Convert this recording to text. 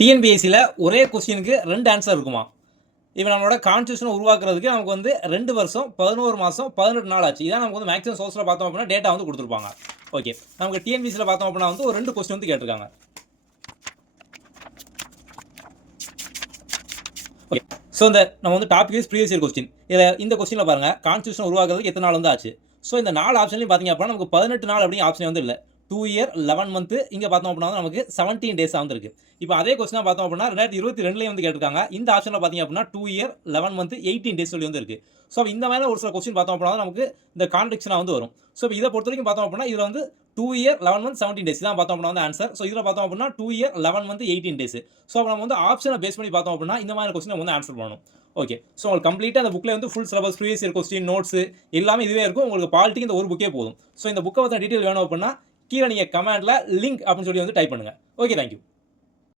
டிஎன்பிஎஸ்சியில் ஒரே கொஸ்டினுக்கு 2 ஆன்சர் இருக்குமா? இப்போ நம்மளோட கான்ஸ்டியூஷனை உருவாக்குறதுக்கு நமக்கு வந்து 2 வருஷம் 11 மாதம் 18 நாள் ஆச்சு. இதான் நமக்கு வந்து மேக்ஸிமம் சோர்ஸில் பார்த்தோம் அப்படின்னா டேட்டா வந்து கொடுத்துருப்பாங்க. ஓகே, நமக்கு டிஎன்பிஎஸ்சியில் பார்த்தோம் அப்படின்னா வந்து ஒரு 2 கொஸ்டின் வந்து கேட்டிருக்காங்க. ஓகே, ஸோ நம்ம வந்து topic wise previous year question. இந்த கொஸ்டினில் பாருங்கள், கான்ஸ்டியூஷன் உருவாக்குறதுக்கு எத்தனை நாள் வந்து ஆச்சு? ஸோ இந்த 4 ஆப்ஷன்லையும் பார்த்தீங்க அப்படின்னா நமக்கு 18 நாள் அப்படிங்கிற ஆப்ஷன் வந்து இல்லை. 2 இயர் 11 மந்த்து இங்கே பார்த்தோம் அப்படின்னா நமக்கு 17 டேஸாக வந்துருக்கு. இப்போ அதே கொஸ்டினாக பார்த்தோம் அப்படின்னா 2022 வந்து கேட்டிருக்காங்க. இந்த ஆப்ஷனில் பார்த்தீங்க அப்படின்னா 2 இயர் 11 மந்த் 18 டேஸ் சொல்லி வந்து இருக்குது. ஸோ இந்த மாதிரி ஒரு சில கொஸ்டின் பார்த்தோம் அப்படின்னா நமக்கு இந்த கான்ட்ரிக்ஷனாக வந்து வரும். ஸோ இதை பொறுத்த வரைக்கும் பார்த்தோம் அப்படின்னா இதில் வந்து 2 இயர் 11 மந்த் 17 டேஸ் தான் பார்த்தோம் அப்படின்னா வந்து ஆன்சர். ஸோ இதில் பார்த்தோம் அப்படின்னா 2 இயர் 11 மந்த் 18 டேஸ். ஸோ நம்ம வந்து ஆப்ஷனை பேஸ் பண்ணி பார்த்தோம் அப்படின்னா இந்த மாதிரி கொஸ்டின் வந்து ஆன்சர் பண்ணணும். ஓகே, ஸோ உங்களுக்கு கம்ப்ளீட்டாக அந்த புக்கில் வந்து full syllabus previous year question notes எல்லாமே இதுவே இருக்கும். உங்களுக்கு பாலிட்டிக்கு இந்த ஒரு புக்கே போதும். ஸோ இந்த புக்கை பற்றின டீட்டெயில் வேணும் அப்படின்னா கீழே நீங்கள் கமெண்ட்டில் லிங்க் அப்படின்னு சொல்லி வந்து டைப் பண்ணுங்கள். Okay, thank you.